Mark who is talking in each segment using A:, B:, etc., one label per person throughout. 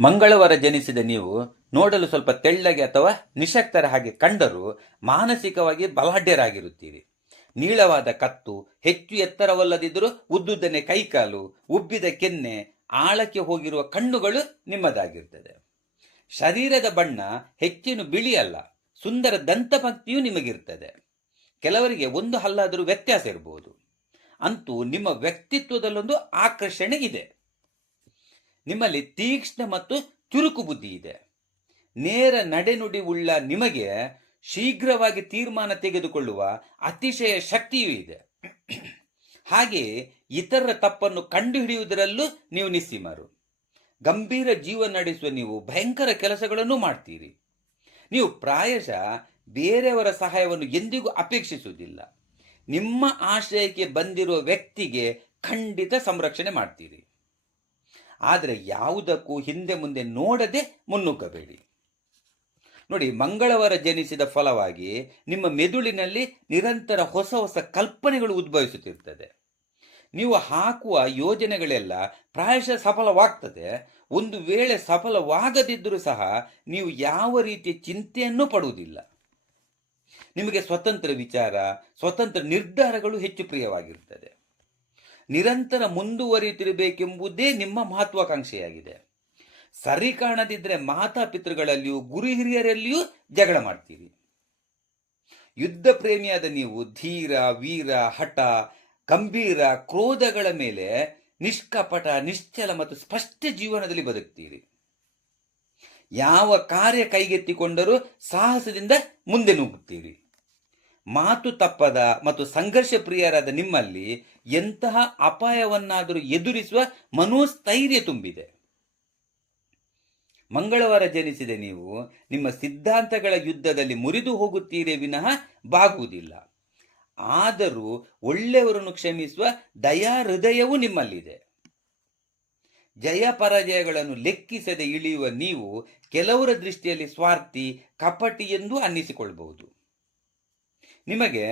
A: ಮಂಗಳವಾರ ಜನಿಸಿದ ನೀವು ನೋಡಲು ಸ್ವಲ್ಪ ತೆಳ್ಳಗೆ ಅಥವಾ ನಿಶಕ್ತರ ಹಾಗೆ ಕಂಡರೂ ಮಾನಸಿಕವಾಗಿ ಬಲಾಢ್ಯರಾಗಿರುತ್ತೀರಿ. ನೀಳವಾದ ಕತ್ತು, ಹೆಚ್ಚು ಎತ್ತರವಲ್ಲದಿದ್ದರೂ ಉದ್ದುದ್ದನೆ ಕೈಕಾಲು, ಉಬ್ಬಿದ ಕೆನ್ನೆ, ಆಳಕ್ಕೆ ಹೋಗಿರುವ ಕಣ್ಣುಗಳು ನಿಮ್ಮದಾಗಿರ್ತದೆ ಶರೀರದ ಬಣ್ಣ ಹೆಚ್ಚೇನು ಬಿಳಿಯಲ್ಲ ಸುಂದರ ದಂತಪಂಕ್ತಿಯೂ ನಿಮಗಿರ್ತದೆ ಕೆಲವರಿಗೆ ಒಂದು ಹಲ್ಲಾದರೂ ವ್ಯತ್ಯಾಸ ಇರಬಹುದು. ಅಂತೂ ನಿಮ್ಮ ವ್ಯಕ್ತಿತ್ವದಲ್ಲೊಂದು ಆಕರ್ಷಣೆ ಇದೆ. ನಿಮ್ಮಲ್ಲಿ ತೀಕ್ಷ್ಣ ಮತ್ತು ಚುರುಕು ಬುದ್ಧಿ ಇದೆ. ನೇರ ನಡೆನುಡಿ ಉಳ್ಳ ನಿಮಗೆ ಶೀಘ್ರವಾಗಿ ತೀರ್ಮಾನ ತೆಗೆದುಕೊಳ್ಳುವ ಅತಿಶಯ ಶಕ್ತಿಯೂ ಇದೆ. ಹಾಗೆ ಇತರರ ತಪ್ಪನ್ನು ಕಂಡುಹಿಡಿಯುವುದರಲ್ಲೂ ನೀವು ನಿಸ್ಸೀಮರು. ಗಂಭೀರ ಜೀವನ ನಡೆಸುವ ನೀವು ಭಯಂಕರ ಕೆಲಸಗಳನ್ನು ಮಾಡ್ತೀರಿ. ನೀವು ಪ್ರಾಯಶಃ ಬೇರೆಯವರ ಸಹಾಯವನ್ನು ಎಂದಿಗೂ ಅಪೇಕ್ಷಿಸುವುದಿಲ್ಲ. ನಿಮ್ಮ ಆಶ್ರಯಕ್ಕೆ ಬಂದಿರುವ ವ್ಯಕ್ತಿಗೆ ಖಂಡಿತ ಸಂರಕ್ಷಣೆ ಮಾಡ್ತೀರಿ. ಆದರೆ ಯಾವುದಕ್ಕೂ ಹಿಂದೆ ಮುಂದೆ ನೋಡದೆ ಮುನ್ನುಗ್ಗಬೇಡಿ. ನೋಡಿ, ಮಂಗಳವಾರ ಜನಿಸಿದ ಫಲವಾಗಿ ನಿಮ್ಮ ಮೆದುಳಿನಲ್ಲಿ ನಿರಂತರ ಹೊಸ ಹೊಸ ಕಲ್ಪನೆಗಳು ಉದ್ಭವಿಸುತ್ತಿರ್ತದೆ. ನೀವು ಹಾಕುವ ಯೋಜನೆಗಳೆಲ್ಲ ಪ್ರಾಯಶಃ ಸಫಲವಾಗ್ತದೆ. ಒಂದು ವೇಳೆ ಸಫಲವಾಗದಿದ್ದರೂ ಸಹ ನೀವು ಯಾವ ರೀತಿಯ ಚಿಂತೆಯನ್ನು ಪಡುವುದಿಲ್ಲ. ನಿಮಗೆ ಸ್ವತಂತ್ರ ವಿಚಾರ, ಸ್ವತಂತ್ರ ನಿರ್ಧಾರಗಳು ಹೆಚ್ಚು ಪ್ರಿಯವಾಗಿರುತ್ತದೆ ನಿರಂತರ ಮುಂದುವರಿಯುತ್ತಿರಬೇಕೆಂಬುದೇ ನಿಮ್ಮ ಮಹತ್ವಾಕಾಂಕ್ಷೆಯಾಗಿದೆ. ಸರಿ ಕಾಣದಿದ್ದರೆ ಮಾತಾಪಿತೃಗಳಲ್ಲಿಯೂ ಗುರು ಹಿರಿಯರಲ್ಲಿಯೂ ಜಗಳ ಮಾಡ್ತೀರಿ. ಯುದ್ಧ ಪ್ರೇಮಿಯಾದ ನೀವು ಧೀರ, ವೀರ, ಹಠ, ಗಂಭೀರ, ಕ್ರೋಧಗಳ ಮೇಲೆ ನಿಷ್ಕಪಟ, ನಿಶ್ಚಲ ಮತ್ತು ಸ್ಪಷ್ಟ ಜೀವನದಲ್ಲಿ ಬದುಕ್ತೀರಿ. ಯಾವ ಕಾರ್ಯ ಕೈಗೆತ್ತಿಕೊಂಡರೂ ಸಾಹಸದಿಂದ ಮುಂದೆ ನುಗ್ಗುತ್ತೀರಿ. ಮಾತು ತಪ್ಪದ ಮತ್ತು ಸಂಘರ್ಷ ಪ್ರಿಯರಾದ ನಿಮ್ಮಲ್ಲಿ ಎಂತಹ ಅಪಾಯವನ್ನಾದರೂ ಎದುರಿಸುವ ಮನೋಸ್ಥೈರ್ಯ ತುಂಬಿದೆ. ಮಂಗಳವಾರ ಜನಿಸಿದ ನೀವು ನಿಮ್ಮ ಸಿದ್ಧಾಂತಗಳ ಯುದ್ಧದಲ್ಲಿ ಮುರಿದು ಹೋಗುತ್ತೀರೇ ವಿನಃ ಬಾಗುವುದಿಲ್ಲ. ಆದರೂ ಒಳ್ಳೆಯವರನ್ನು ಕ್ಷಮಿಸುವ ದಯಾ ಹೃದಯವು ನಿಮ್ಮಲ್ಲಿದೆ. ಜಯ ಪರಾಜಯಗಳನ್ನು ಲೆಕ್ಕಿಸದೆ ಇಳಿಯುವ ನೀವು ಕೆಲವರ ದೃಷ್ಟಿಯಲ್ಲಿ ಸ್ವಾರ್ಥಿ, ಕಪಟಿ ಎಂದು ಅನ್ನಿಸಿಕೊಳ್ಬಹುದು ನಿಮಗೆ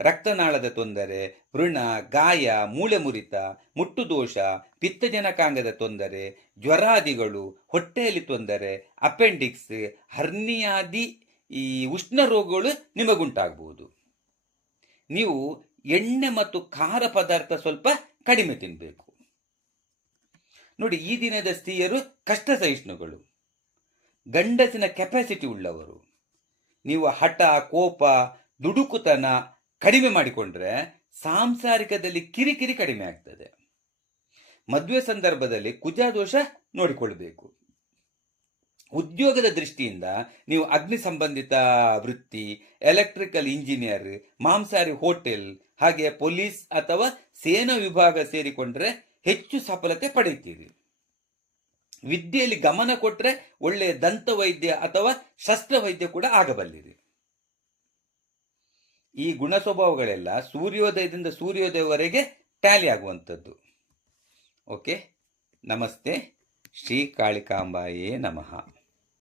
A: ರಕ್ತನಾಳದ ತೊಂದರೆ ವೃಣ ಗಾಯ, ಮೂಳೆ ಮುರಿತ, ಮುಟ್ಟು ದೋಷ, ಪಿತ್ತಜನಕಾಂಗದ ತೊಂದರೆ, ಜ್ವರಾದಿಗಳು, ಹೊಟ್ಟೆಯಲ್ಲಿ ತೊಂದರೆ, ಅಪೆಂಡಿಕ್ಸ್, ಹರ್ನಿಯಾದಿ, ಈ ಉಷ್ಣ ರೋಗಗಳು ನಿಮಗುಂಟಾಗಬಹುದು ನೀವು ಎಣ್ಣೆ ಮತ್ತು ಖಾರ ಪದಾರ್ಥ ಸ್ವಲ್ಪ ಕಡಿಮೆ ತಿನ್ನಬೇಕು ನೋಡಿ, ಈ ದಿನದ ಸ್ತ್ರೀಯರು ಕಷ್ಟ ಸಹಿಷ್ಣುಗಳು ಗಂಡಸಿನ ಕೆಪಾಸಿಟಿ ಉಳ್ಳವರು. ನೀವು ಹಠ, ಕೋಪ ದುಡುಕುತನ ಕಡಿಮೆ ಮಾಡಿಕೊಂಡ್ರೆ ಸಾಂಸಾರಿಕದಲ್ಲಿ ಕಿರಿಕಿರಿ ಕಡಿಮೆ ಆಗ್ತದೆ. ಮದುವೆ ಸಂದರ್ಭದಲ್ಲಿ ಕುಜಾದೋಷ ನೋಡಿಕೊಳ್ಬೇಕು. ಉದ್ಯೋಗದ ದೃಷ್ಟಿಯಿಂದ ನೀವು ಅಗ್ನಿ ಸಂಬಂಧಿತ ವೃತ್ತಿ ಎಲೆಕ್ಟ್ರಿಕಲ್ ಇಂಜಿನಿಯರ್ ಮಾಂಸಾಹಾರಿ ಹೋಟೆಲ್, ಹಾಗೆ ಪೊಲೀಸ್ ಅಥವಾ ಸೇನಾ ವಿಭಾಗ ಸೇರಿಕೊಂಡ್ರೆ ಹೆಚ್ಚು ಸಫಲತೆ ಪಡೆಯುತ್ತೀರಿ. ವಿದ್ಯೆಯಲ್ಲಿ ಗಮನ ಕೊಟ್ಟರೆ ಒಳ್ಳೆಯ ದಂತ ವೈದ್ಯ ಅಥವಾ ಶಸ್ತ್ರವೈದ್ಯ ಕೂಡ ಆಗಬಲ್ಲಿರಿ. ಈ ಗುಣ ಸ್ವಭಾವಗಳೆಲ್ಲ ಸೂರ್ಯೋದಯದಿಂದ ಸೂರ್ಯೋದಯವರೆಗೆ ಟ್ಯಾಲಿ ಆಗುವಂಥದ್ದು. ಓಕೆ. ನಮಸ್ತೆ. ಶ್ರೀ ಕಾಳಿಕಾಂಬಾಯೇ ನಮಃ.